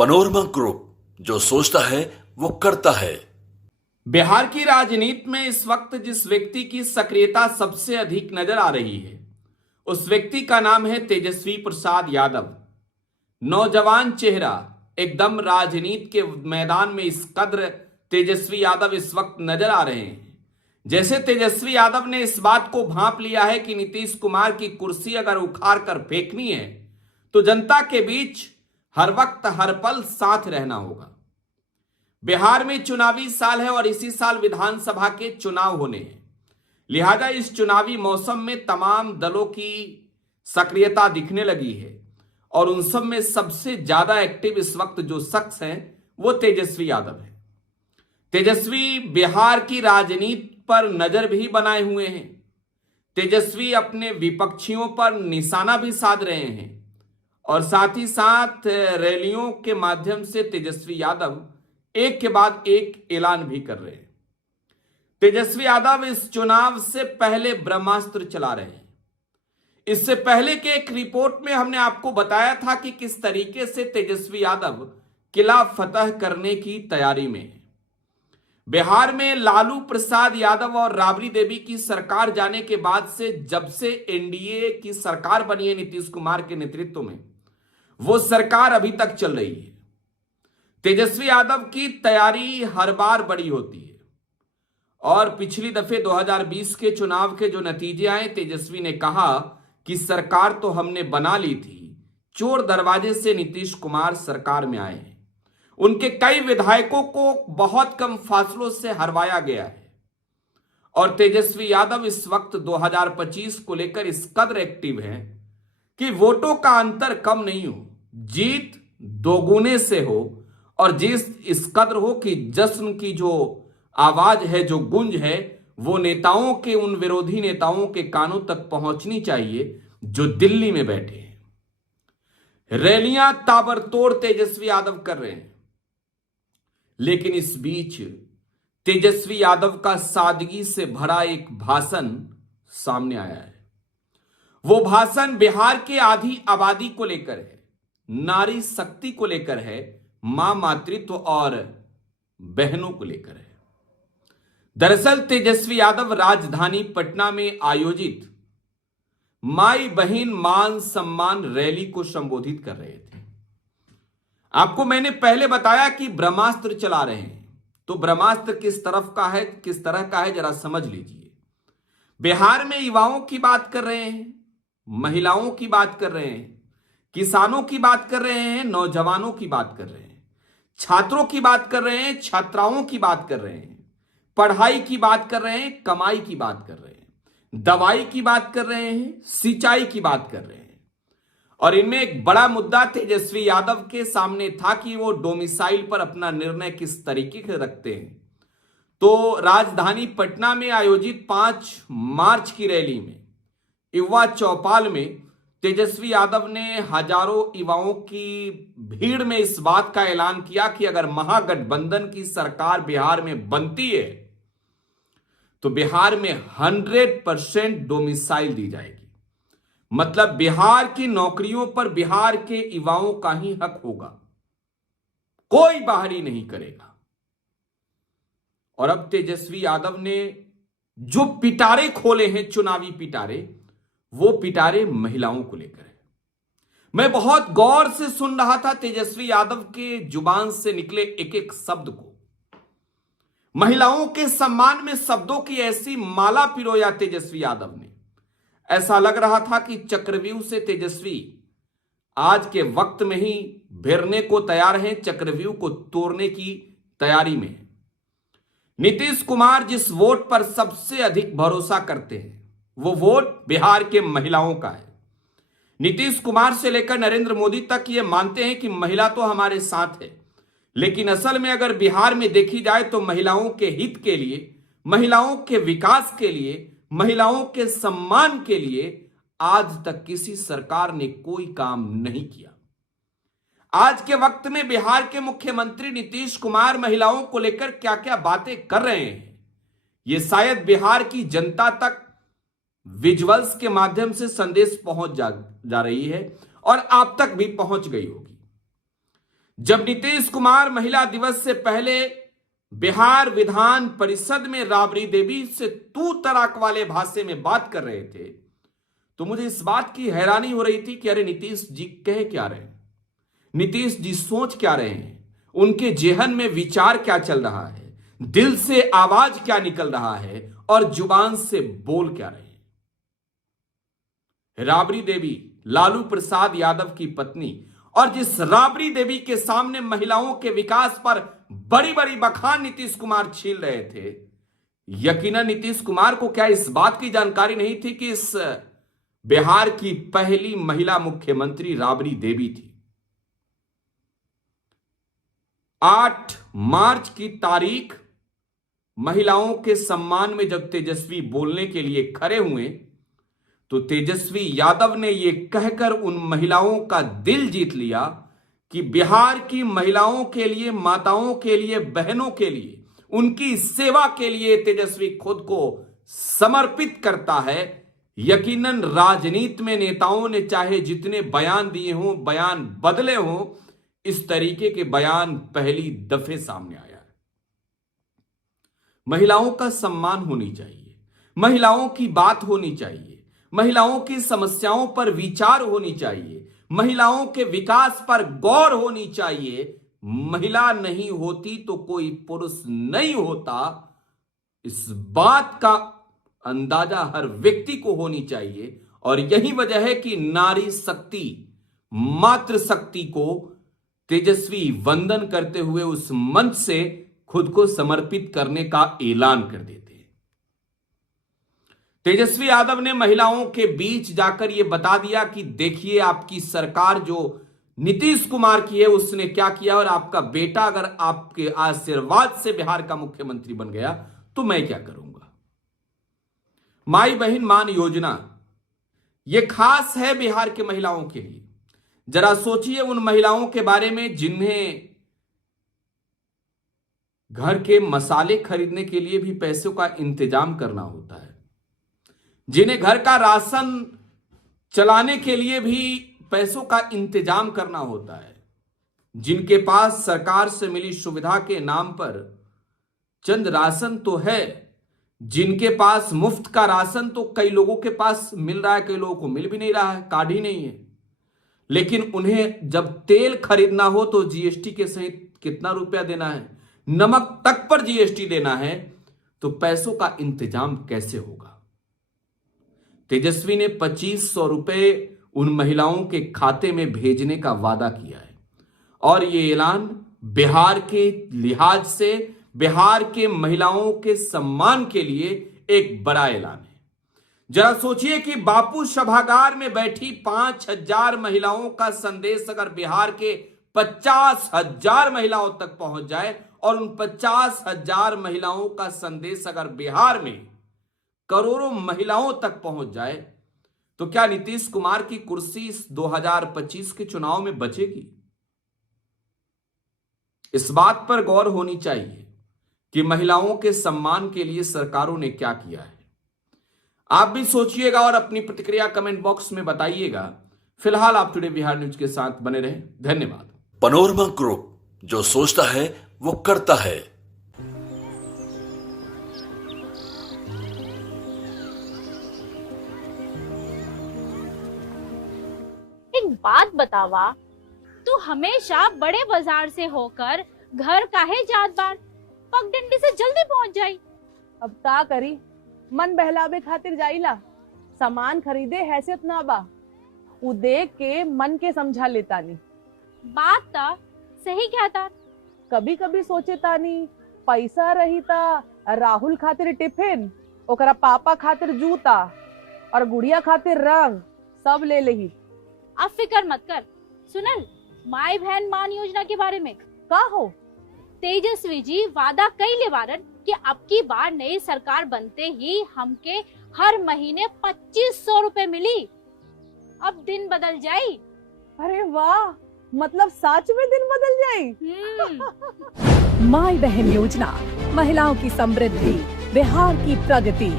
Panorama group, जो सोचता है वो करता है। बिहार की राजनीति में इस वक्त जिस व्यक्ति की सक्रियता सबसे अधिक नजर आ रही है, उस व्यक्ति का नाम है तेजस्वी प्रसाद यादव। नौजवान चेहरा, एकदम राजनीति के मैदान में इस कद्र तेजस्वी यादव इस वक्त नजर आ रहे हैं। जैसे तेजस्वी यादव ने इस बात को भांप लिया है कि नीतीश कुमार की कुर्सी अगर उखाड़ कर फेंकनी है तो जनता के बीच हर वक्त हर पल साथ रहना होगा। बिहार में चुनावी साल है और इसी साल विधानसभा के चुनाव होने हैं। लिहाजा इस चुनावी मौसम में तमाम दलों की सक्रियता दिखने लगी है और उन सब में सबसे ज्यादा एक्टिव इस वक्त जो शख्स हैं वो तेजस्वी यादव है। तेजस्वी बिहार की राजनीति पर नजर भी बनाए हुए हैं। तेजस्वी अपने विपक्षियों पर निशाना भी साध रहे हैं और साथ ही साथ रैलियों के माध्यम से तेजस्वी यादव एक के बाद एक ऐलान भी कर रहे हैं। तेजस्वी यादव इस चुनाव से पहले ब्रह्मास्त्र चला रहे हैं। इससे पहले के एक रिपोर्ट में हमने आपको बताया था कि किस तरीके से तेजस्वी यादव किला फतह करने की तैयारी में है। बिहार में लालू प्रसाद यादव और राबड़ी देवी की सरकार जाने के बाद से, जब से एनडीए की सरकार बनी है नीतीश कुमार के नेतृत्व में, वो सरकार अभी तक चल रही है। तेजस्वी यादव की तैयारी हर बार बड़ी होती है और पिछली दफे 2020 के चुनाव के जो नतीजे आए, तेजस्वी ने कहा कि सरकार तो हमने बना ली थी, चोर दरवाजे से नीतीश कुमार सरकार में आए हैं। उनके कई विधायकों को बहुत कम फासलों से हरवाया गया है और तेजस्वी यादव इस वक्त 2025 को लेकर इस कदर एक्टिव है कि वोटों का अंतर कम नहीं हो, जीत दोगुने से हो और जिस इस कदर हो कि जश्न की जो आवाज है, जो गुंज है, वो नेताओं के, उन विरोधी नेताओं के कानों तक पहुंचनी चाहिए जो दिल्ली में बैठे हैं। रैलियां ताबड़तोड़ तेजस्वी यादव कर रहे हैं, लेकिन इस बीच तेजस्वी यादव का सादगी से भरा एक भाषण सामने आया है। वो भाषण बिहार के आधी आबादी को लेकर है, नारी शक्ति को लेकर है, मां मातृत्व और बहनों को लेकर है। दरअसल तेजस्वी यादव राजधानी पटना में आयोजित माई बहन मान सम्मान रैली को संबोधित कर रहे थे। आपको मैंने पहले बताया कि ब्रह्मास्त्र चला रहे हैं, तो ब्रह्मास्त्र किस तरफ का है, किस तरह का है, जरा समझ लीजिए। बिहार में युवाओं की बात कर रहे हैं, महिलाओं की बात कर रहे हैं, किसानों की बात कर रहे हैं, नौजवानों की बात कर रहे हैं, छात्रों की बात कर रहे हैं, छात्राओं की बात कर रहे हैं, पढ़ाई की बात कर रहे हैं, कमाई की बात कर रहे हैं, दवाई की बात कर रहे हैं, सिंचाई की बात कर रहे हैं। और इनमें एक बड़ा मुद्दा तेजस्वी यादव के सामने था कि वो डोमिसाइल पर अपना निर्णय किस तरीके से रखते हैं। तो राजधानी पटना में आयोजित 5 मार्च की रैली में युवा चौपाल में तेजस्वी यादव ने हजारों युवाओं की भीड़ में इस बात का ऐलान किया कि अगर महागठबंधन की सरकार बिहार में बनती है तो बिहार में 100% डोमिसाइल दी जाएगी। मतलब बिहार की नौकरियों पर बिहार के युवाओं का ही हक होगा, कोई बाहरी नहीं करेगा। और अब तेजस्वी यादव ने जो पिटारे खोले हैं, चुनावी पिटारे, वो पिटारे महिलाओं को लेकर है। मैं बहुत गौर से सुन रहा था तेजस्वी यादव के जुबान से निकले एक एक शब्द को। महिलाओं के सम्मान में शब्दों की ऐसी माला पिरोया तेजस्वी यादव ने, ऐसा लग रहा था कि चक्रव्यूह से तेजस्वी आज के वक्त में ही भिड़ने को तैयार हैं, चक्रव्यूह को तोड़ने की तैयारी में है। नीतीश कुमार जिस वोट पर सबसे अधिक भरोसा करते हैं, वो वोट बिहार के महिलाओं का है। नीतीश कुमार से लेकर नरेंद्र मोदी तक ये मानते हैं कि महिला तो हमारे साथ है, लेकिन असल में अगर बिहार में देखी जाए तो महिलाओं के हित के लिए, महिलाओं के विकास के लिए, महिलाओं के सम्मान के लिए आज तक किसी सरकार ने कोई काम नहीं किया। आज के वक्त में बिहार के मुख्यमंत्री नीतीश कुमार महिलाओं को लेकर क्या क्या बातें कर रहे हैं, ये शायद बिहार की जनता तक विजुअल्स के माध्यम से संदेश पहुंच जा रही है और आप तक भी पहुंच गई होगी। जब नीतीश कुमार महिला दिवस से पहले बिहार विधान परिषद में राबड़ी देवी से तू तड़ाक वाले भाषा में बात कर रहे थे, तो मुझे इस बात की हैरानी हो रही थी कि अरे नीतीश जी कह क्या रहे हैं, नीतीश जी सोच क्या रहे हैं, उनके जेहन में विचार क्या चल रहा है, दिल से आवाज क्या निकल रहा है और जुबान से बोल क्या रहे हैं। राबड़ी देवी लालू प्रसाद यादव की पत्नी, और जिस राबड़ी देवी के सामने महिलाओं के विकास पर बड़ी बड़ी बखान नीतीश कुमार छील रहे थे, यकीनन नीतीश कुमार को क्या इस बात की जानकारी नहीं थी कि इस बिहार की पहली महिला मुख्यमंत्री राबड़ी देवी थी। 8 मार्च की तारीख महिलाओं के सम्मान में जब तेजस्वी बोलने के लिए खड़े हुए, तो तेजस्वी यादव ने यह कहकर उन महिलाओं का दिल जीत लिया कि बिहार की महिलाओं के लिए, माताओं के लिए, बहनों के लिए, उनकी सेवा के लिए तेजस्वी खुद को समर्पित करता है। यकीनन राजनीति में नेताओं ने चाहे जितने बयान दिए हों, बयान बदले हों, इस तरीके के बयान पहली दफे सामने आया है। महिलाओं का सम्मान होनी चाहिए, महिलाओं की बात होनी चाहिए, महिलाओं की समस्याओं पर विचार होनी चाहिए, महिलाओं के विकास पर गौर होनी चाहिए। महिला नहीं होती तो कोई पुरुष नहीं होता, इस बात का अंदाजा हर व्यक्ति को होनी चाहिए। और यही वजह है कि नारी शक्ति, मातृशक्ति को तेजस्वी वंदन करते हुए उस मंच से खुद को समर्पित करने का ऐलान कर देते हैं। तेजस्वी यादव ने महिलाओं के बीच जाकर यह बता दिया कि देखिए आपकी सरकार जो नीतीश कुमार की है उसने क्या किया, और आपका बेटा अगर आपके आशीर्वाद से बिहार का मुख्यमंत्री बन गया तो मैं क्या करूंगा। माई बहन मान योजना यह खास है बिहार के महिलाओं के लिए। जरा सोचिए उन महिलाओं के बारे में जिन्हें घर के मसाले खरीदने के लिए भी पैसों का इंतजाम करना होता है, जिन्हें घर का राशन चलाने के लिए भी पैसों का इंतजाम करना होता है, जिनके पास सरकार से मिली सुविधा के नाम पर चंद राशन तो है, जिनके पास मुफ्त का राशन तो कई लोगों के पास मिल रहा है, कई लोगों को मिल भी नहीं रहा है, कार्ड ही नहीं है। लेकिन उन्हें जब तेल खरीदना हो तो जीएसटी के सहित कितना रुपया देना है, नमक तक पर जीएसटी देना है, तो पैसों का इंतजाम कैसे होगा। तेजस्वी ने 2500 रुपए उन महिलाओं के खाते में भेजने का वादा किया है, और यह ऐलान बिहार के लिहाज से, बिहार के महिलाओं के सम्मान के लिए एक बड़ा ऐलान है। जरा सोचिए कि बापू सभागार में बैठी 5000 महिलाओं का संदेश अगर बिहार के 50,000 महिलाओं तक पहुंच जाए, और उन 50,000 महिलाओं का संदेश अगर बिहार में करोड़ों महिलाओं तक पहुंच जाए, तो क्या नीतीश कुमार की कुर्सी इस 2025 के चुनाव में बचेगी। इस बात पर गौर होनी चाहिए कि महिलाओं के सम्मान के लिए सरकारों ने क्या किया है। आप भी सोचिएगा और अपनी प्रतिक्रिया कमेंट बॉक्स में बताइएगा। फिलहाल आप टुडे बिहार न्यूज के साथ बने रहें। धन्यवाद। पनोरमा ग्रुप, जो सोचता है वो करता है। एक बात बतावा, तू हमेशा बड़े बाजार से होकर घर काहे जात बार, पगडंडी से जल्दी पहुंच जाई। अब का करी, मन बहलावे खातिर जाइला, सामान खरीदे हैसियत ना बा, उ देख के मन के समझा लेतानी। बात ता सही कहता। कभी कभी सोचे तानी पैसा रही ता राहुल खातिर टिफिन, ओकरा पापा खातिर जूता और गुड़िया खातिर रंग सब ले लेही। अब फिक्र मत कर। सुनल माई बहन मान योजना के बारे में का हो? तेजस्वी जी वादा कइले बारन कि अब की बार नई सरकार बनते ही हमके हर महीने 2500 रुपए मिली। अब दिन बदल जाई। अरे वाह, मतलब सच में दिन बदल जाई। माई बहन योजना, महिलाओं की समृद्धि, बिहार की प्रगति।